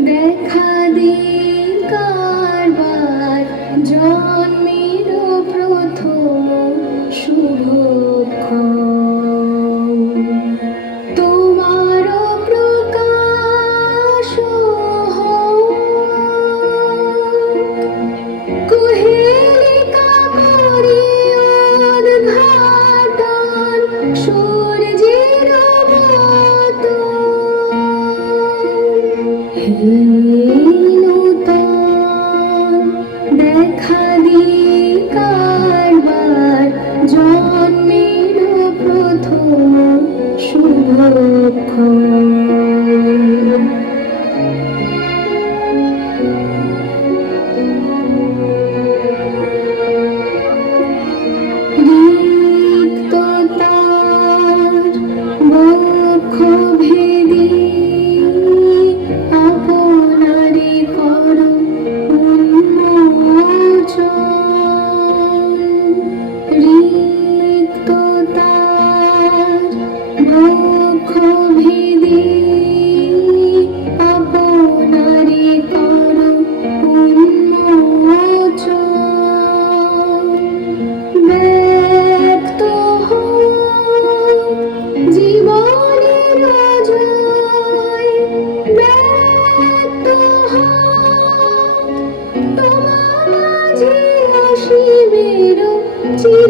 দেখা দিন কারবার জন্মের Tina.